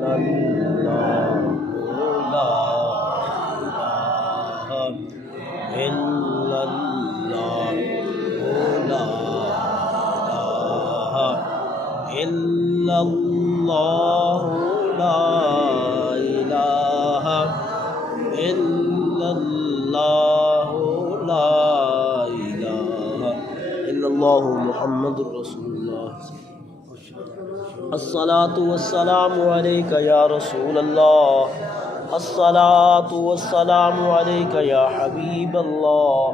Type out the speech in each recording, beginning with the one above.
اللہ لا الہ الا اللہ لا الہ الا اللہ لا الہ الا اللہ لا الہ الا اللہ محمد رسول اللہ۔ الصلاۃ والسلام علیک یا رسول اللہ، الصلاۃ والسلام علیک یا حبیب اللہ،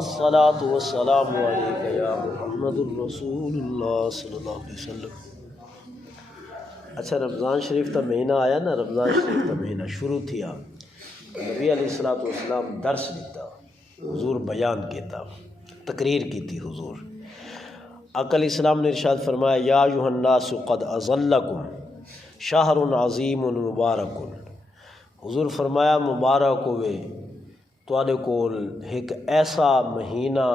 الصلاۃ والسلام علیک یا محمد الرسول اللہ صلی اللہ علیہ وسلم۔ اچھا، رمضان شریف کا مہینہ آیا نا، رمضان شریف کا مہینہ شروع تھیا، نبی علیہ الصلوۃ والسلام درس دیتا، حضور بیان کیتا، تقریر کی تھی حضور۔ آقا علیہ السلام نے ارشاد فرمایا، یا ایھا الناس قد اظلکم شہر عظیم مبارک۔ حضور فرمایا مبارک ہوئے تواڈے کول ایک ایسا مہینہ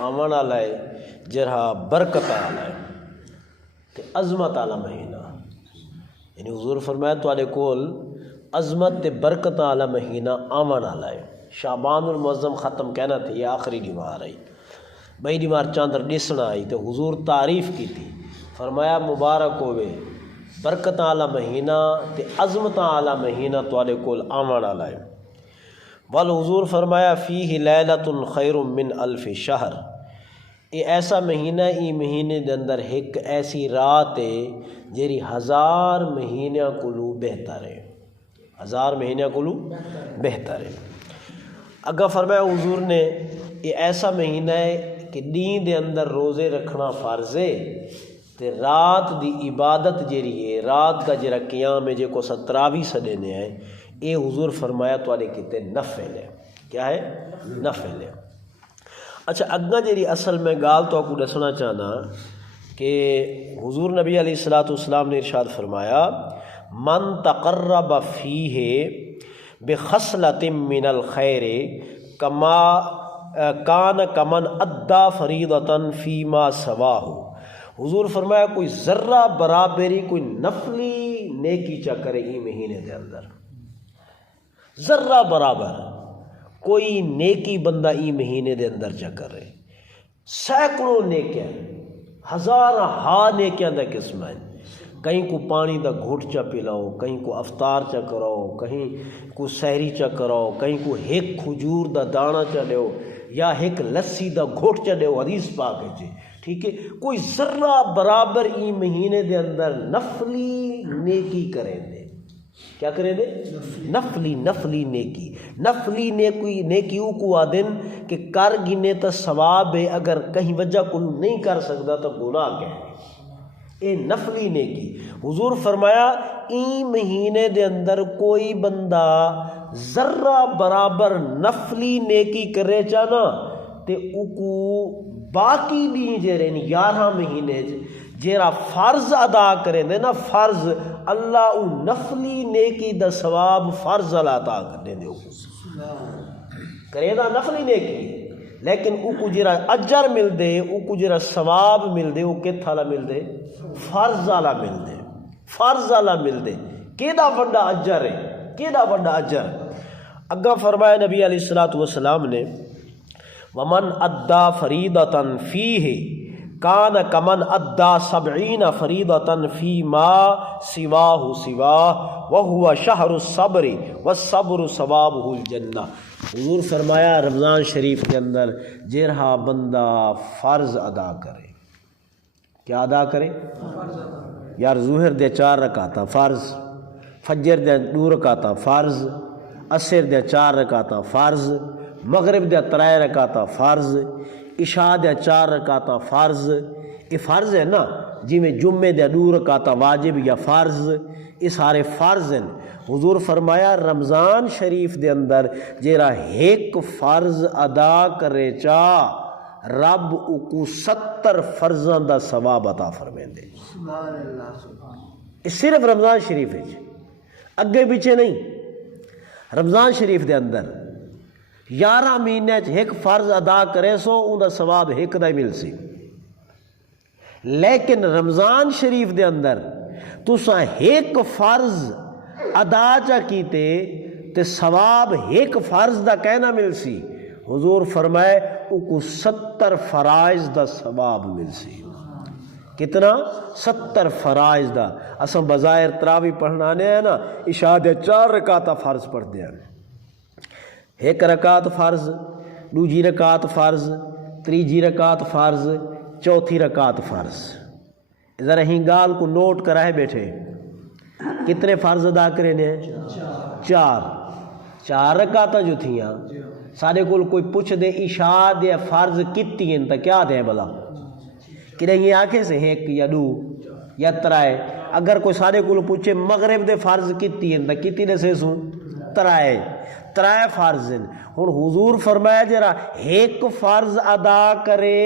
آون والا ہے جہاں برکت والا ہے تے عظمت والا مہینہ، یعنی حضور فرمایا تواڈے کول عظمت تے برکت والا مہینہ آون والا ہے۔ شعبان المعظم ختم کہنا تھی، یہ آخری دیوار آئی، بئی دیوار چاندر ڈسنا آئی تو حضور تعریف کی تھی، فرمایا مبارک ہوئے برکت والا مہینہ تے عظمت والا مہینہ تواڈے کول آون والا ہے۔ ول حضور فرمایا فیہ لیلۃ خیر من الف شہر، یہ ایسا مہینہ، ای مہینے دے اندر ایک ایسی رات ہے جیری 1000 مہینیاں کولو بہتر ہے، 1000 مہینیاں کولو بہتر ہے۔ اگا فرمایا حضور نے یہ ایسا مہینہ ہے کہ دین دے اندر روزے رکھنا فرض ہے تے رات دی عبادت جیری ہے، رات کا جڑا قیام ہے، جے کو تراویح سڈینے ہے، اے حضور فرمایا تواڈے کیتے نفل ہے۔ کیا ہے؟ نفل ہے۔ اچھا، اگا جیری اصل میں گال تو کو دسنا چاہنا کہ حضور نبی علیہ الصلوۃ والسلام نے ارشاد فرمایا، من تقرب فیہ بخصلۃ من الخیر کما کان کمن ادا فریضۃ فیما سواہ۔ حضور فرمایا کوئی ذرہ برابری کوئی نفلی نیکی چا کرے ای مہینے دے اندر، ذرہ برابر کوئی نیکی بندہ ای مہینے دے اندر چا کرے، سینکڑوں نیکیاں، ہزارہ ہا نیکیاں دا قسم ہے، کہیں کو پانی دا گھٹ چا پلاؤ، کہیں کو افطار چا کراؤ، کہیں کو سحری چا کراؤ، کہیں کو ایک کھجور دا دانا چا دیو یا ایک لسی دا گھٹ چا دیو، حدیث پاک ہے جی، ٹھیک ہے۔ کوئی ذرہ برابر ای مہینے دے اندر نفلی نیکی کریں دے، کیا کریں دے؟ نفلی نیکی، نفلی نیکی او کو آدن کہ کر گنے تا ثواب ہے، اگر کہیں وجہ کو نہیں کر سکتا تو گناہ کیا ہے، اے نفلی نیکی۔ حضور فرمایا این مہینے دے اندر کوئی بندہ ذرہ برابر نفلی نیکی کرے چاہنا تے اوکو باقی دین جیرے 11 مہینے جیرا فرض ادا کریں دے نا، فرض اللہ او نفلی نیکی دا ثواب فرض اللہ عطا کرنے دے، کرے دا نفلی نیکی، لیکن اوکو جیرا اجر مل دے، اوکو جیرا ثواب مل دے، وہ کت حالا مل دے؟ فرض والا مل دے، فرض والا مل دے۔ کیڑا بڑا اجر ہے، کیڑا بڑا اجر۔ اگا فرمایا نبی علیہ الصلوۃ والسلام نے، ومن ادا فریضۃ فیہ کان کمن ادا 70 فریضۃ فیما سواہ سواہ وہو شہر الصبر والصبر ثوابہ الجنہ۔ حضور فرمایا رمضان شریف کے اندر جرہا بندہ فرض ادا کرے، کیا ادا کرے؟ یار ظہر دے 4 رکعتاں فرض، فجر دے 2 رکعتاں فرض، عصر دے 4 رکعتاں فرض، مغرب دے 3 رکعتاں فرض، عشاء دے 4 رکعتاں فرض، یہ فرض ہے نا، جی میں جمعے دے 2 رکعتاں واجب یا فرض، یہ سارے فرض ہیں۔ حضور فرمایا رمضان شریف دے اندر جیرا ایک فرض ادا کرے چا رب اکو 70 فرضاں دا ثواب عطا فرمیندے۔ صرف رمضان شریف ہے، اگے پیچھے نہیں، رمضان شریف دے اندر 11 مہینے ایک فرض ادا کرے سو ان دا ثواب ایک دا ہی مل سی، لیکن رمضان شریف دے اندر تساں ایک فرض ادا چا کیتے تے ثواب ایک فرض دا کہنا مل سی، حضور فرمائے اکو 70 فرائض دا ثواب مل سی۔ کتنا؟ 70 فرائض دا۔ اساں بظاہر تراوی پڑھنانے ہیں نا، عشاء دے 4 رکعت فرض پڑھتے ہیں، ایک رکعت فرض، دوجی رکعت فرض، تیجی رکعت فرض، چوتھی رکعت فرض۔ ذرا ہی گال کو نوٹ کرائے بیٹھے، کتنے فرض ادا کرنے ہیں؟ 4 رکعت جو تھیاں۔ سارے کول کوئی پوچھ دے عشاء دے فرض کتی ہیں تو کیا دیں بلا؟ کہ یہ آنکھیں سے ایک یا 2 یا 3۔ اگر کوئی سارے کول پوچھے مغرب دے فرض کتی ہیں تو کتی نے سے سوں؟ 3 فرض ہیں۔ ہن حضور فرمایا جرا ایک فرض ادا کرے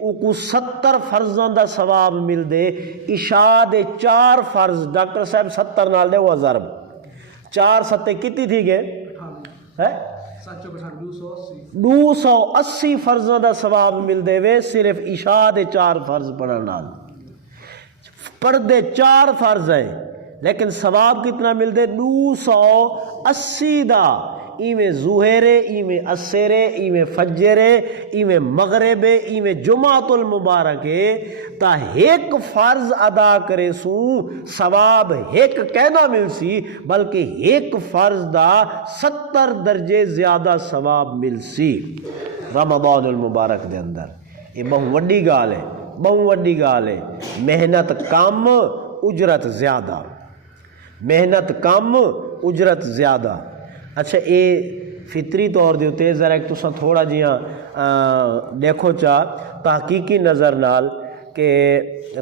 او 70 فرضاں دا ثواب مل دے۔ عشاء دے 4 فرض، ڈاکٹر صاحب 70 نال دے وہ ضرب 4 7 کتی تھی گئے؟ 280 فرضاں دا ثواب مل دے وے صرف عشاء دے 4 فرض پڑھن نال۔ پردے 4 فرض ہیں لیکن ثواب کتنا مل دے؟ 280 دا۔ ایویں ظہر، ایویں عصر، ایویں فجر، ایویں مغرب، ایویں جمعۃ المبارک تا ایک فرض ادا کرے سوں ثواب ایک کہنا مل سی، بلکہ ایک فرض دا 70 درجے زیادہ ثواب مل سی رمضان المبارک دے اندر۔ یہ بہت وڈی گال ہے، بہت وڈی گال ہے۔ محنت کم، اجرت زیادہ، محنت کم، اجرت زیادہ۔ اچھا اے فطری طور دے ہوتے ذرا ایک تساں تھوڑا جیاں دیکھو چاہ تحقیقی نظر نال کہ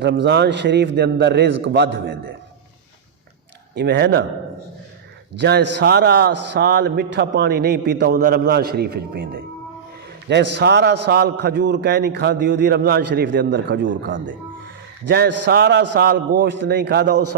رمضان شریف دے اندر رزق ود ویندے، ایویں ہے نا، جائیں سارا سال میٹھا پانی نہیں پیتا ہوں رمضان شریف وچ پیندے، جائیں سارا سال کھجور کہیں نہیں کھاندی ہوندی رمضان شریف دے اندر کھجور کھاندے، جائیں سارا سال گوشت نہیں کھادا اس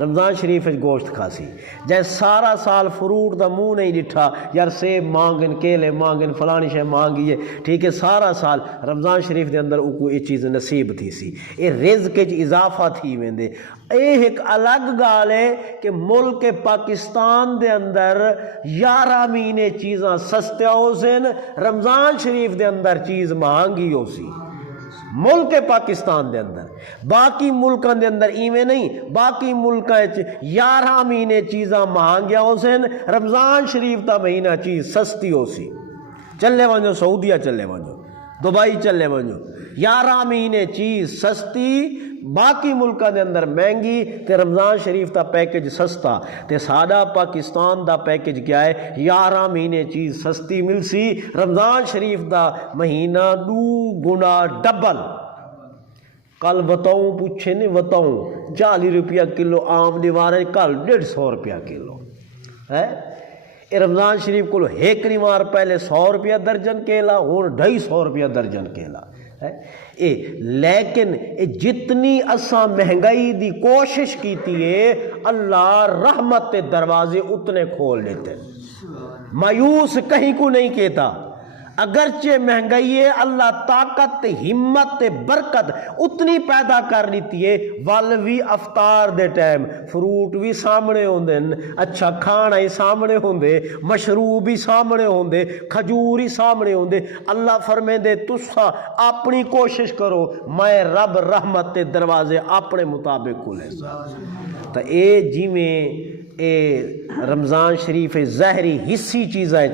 رمضان شریف گوشت کھاسی، جائیں سارا سال فروٹ دا منہ نہیں ڈٹھا، یار سیب مانگن، کیلے مانگن، فلانی شے مانگیے، ٹھیک ہے، سارا سال رمضان شریف دے اندر کو یہ چیز نصیب تھی سی۔ یہ رزق وچ اضافہ تھی ویندے۔ یہ ایک الگ گال ہے کہ ملک پاکستان دے اندر 11 مہینے چیزاں سستیاں ہو سن، رمضان شریف دے اندر چیز مہنگی ہو سی ملک پاکستان دے اندر۔ باقی ملکان دے اندر ایویں نہیں، باقی ملکاں 11 مہینے چیزاں مہنگیاں ہو سن، رمضان شریف دا مہینہ چیز سستی ہو سی۔ چلے ونجو سعودیہ، چلے ونجو دبئی، چلے ونجو 11 مہینے چیز سستی، باقی ملکاں دے اندر مہنگی، تے رمضان شریف دا پیکج سستا۔ تے سادہ پاکستان دا پیکج کیا ہے؟ 11 مہینے چیز سستی مل سی، رمضان شریف دا مہینہ 2 گنا ڈبل۔ کل بتاؤں پوچھے نہیں بتاؤں 40 روپیہ کلو آم دیوارے، کل 150 روپیہ کلو ہے۔ یہ رمضان شریف کو ایک نیوار پہلے 100 روپیہ درجن کیلا، ہوں 250 روپیہ درجن کیلا ہے۔ لیکن جتنی اساں مہنگائی دی کوشش کیتی ہے، اللہ رحمت کے دروازے اتنے کھول دیتے، مایوس کہیں کو نہیں کہتا۔ اگرچہ مہنگائی ہے، اللہ طاقت ہمت برکت اتنی پیدا کر لیتی ہے، ول بھی افطار دے ٹائم فروٹ بھی سامنے ہوندے، اچھا کھانا ہی سامنے ہوندے، مشروب ہی سامنے ہوندے، کھجور ہی سامنے ہوندے۔ اللہ فرمے دے تسا اپنی کوشش کرو، میں رب رحمت دے دروازے اپنے مطابق کھولے سا۔ تو اے جی میں اے رمضان شریف ظاہری حصی چیزیں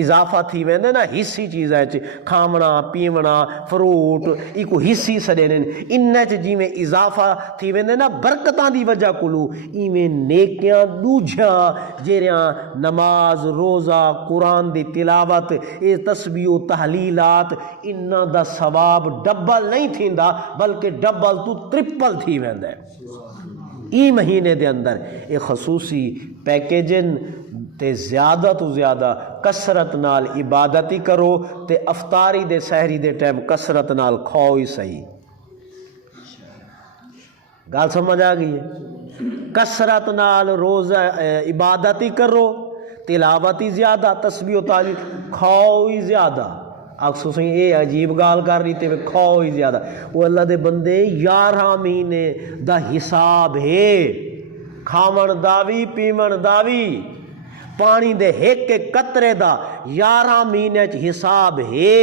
اضافہ تھی ویندے نا، حصی چیزیں کھامنا پیونا فروٹ ایک حصی سڑے ان جی میں اضافہ تھی ویندے نا برکتاں دی وجہ کلو، ایویں نیکیاں دوجھاں جیریاں نماز روزہ قرآن دی تلاوت اے تسبیح و تحلیلات انہاں دا ثواب ڈبل نہیں تھیندا بلکہ ڈبل تو ٹرپل تھی ویندے۔ ای مہینے دے اندر ایک خصوصی پیکیجن تے زیادہ تو زیادہ کسرت نال عبادتی کرو تے افطاری دے سحری دے ٹائم کسرت نال کھاؤ ہی صحیح۔ گال سمجھ آ گئی ہے؟ کسرت نال روزہ عبادتی کرو، تلاوتی زیادہ، تسبیح و تعلیل، کھاؤ ہی زیادہ۔ آخسو سی اے عجیب گال کر رہی تے کھاؤ ہی زیادہ وہ اللہ دے بندے 11 مہینے دا حساب ہے کھاون داوی پیمن داوی پانی دے ایک قطرے دا 11 مہینے چ حساب ہے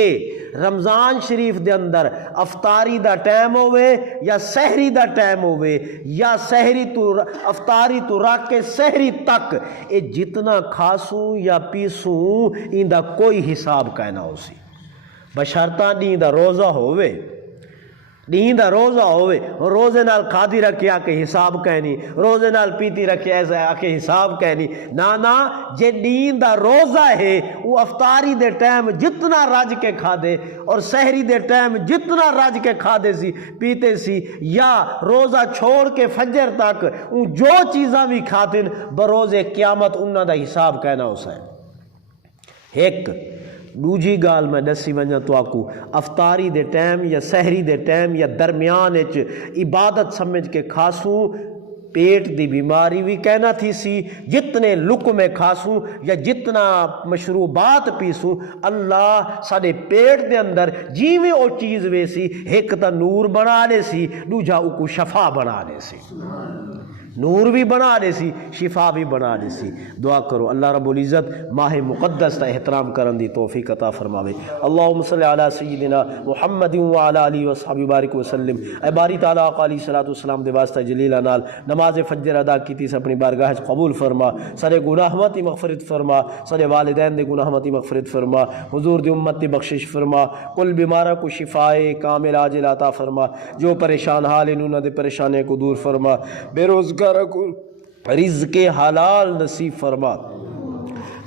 رمضان شریف دے اندر افطاری دا ٹائم ہوئے یا سحری دا ٹائم ہوئے یا سحری تو افطاری تو رکھ کے سحری تک اے جتنا کھاسوں یا پیسوں ان دا کوئی حساب کہنا ہو سی بشرطہ دین دا روزہ ہوئے دین دا روزہ ہوئے روزے نال کھادی رکھے آ کے حساب کہنی روزے نال پیتی رکھے ایسا آ کے حساب کہنی نا جے دین دا روزہ ہے وہ افطاری دے ٹائم جتنا رج کے کھا دے اور سحری دے ٹائم جتنا رج کے کھا دے سی پیتے سی یا روزہ چھوڑ کے فجر تک ان جو چیزاں بھی کھاتن بروز قیامت انہاں دا حساب کہنا ہو سائے ایک دوجی گال میں دسی ونجا تو آکو افطاری دے ٹائم یا سحری دے ٹائم یا درمیان اچ عبادت سمجھ کے کھاسوں پیٹ دی بیماری بھی کہنا تھی سی جتنے لقمے کھاسوں یا جتنا مشروبات پیسوں اللہ ساڑے پیٹ دے اندر جیویں او چیز ویسی ایک تا نور بنا دے سی دوجا اوکو شفا بنا دے سی نور بھی بنا دے سی شفا بھی بنا دے سی دعا کرو اللہ رب العزت ماہ مقدس تا احترام کرن دی توفیق عطا فرماوے اللہم صلی علی سیدنا محمد وعلی آلہ وصحبہ بارک وسلم اے باری تعالیٰ آقا علیہ السلام دے واسطہ جلیلہ نال نماز فجر ادا کیتی سے اپنی بارگاہ قبول فرما سارے گناہ متی مغفرت فرما سارے والدین دے گناہ متی مغفرت فرما حضور دی امت دی بخشش فرما کل بیمارہ کو شفائے کامل عاجل عطا فرما جو پریشان حال انہوں دے پریشانے کو دور فرما بے روزگار کو رزق حلال نصیب فرما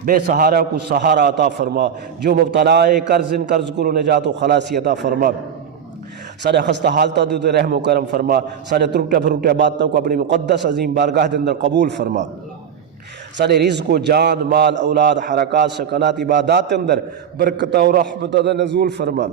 بے سہارا کو سہارا عطا فرما جو مبتلا قرض کو نجات و خلاصی عطا فرما سارے خستہ حالتہ دے رحم و کرم فرما سارے ترٹے پھروٹے باتوں کو اپنی مقدس عظیم بارگاہ دے اندر قبول فرما سارے رزق و جان مال اولاد حرکات سکنات عبادات اندر برکت و رحمت دا نزول فرما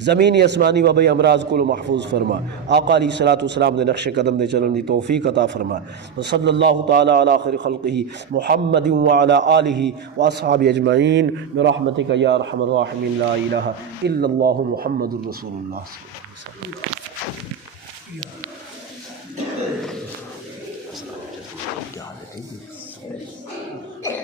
زمینی اسمانی وبئی امراض کو محفوظ فرما آقا علیہ السلام دے نقش قدم دے چلن دی توفیق عطا فرما صلی اللہ تعالی علی خیر خلقہ محمد وعلی آلہ واصحابہ اجمعین برحمتک یا ارحم الراحمین لا الہ الا اللہ محمد رسول اللہ صلی اللہ علیہ وسلم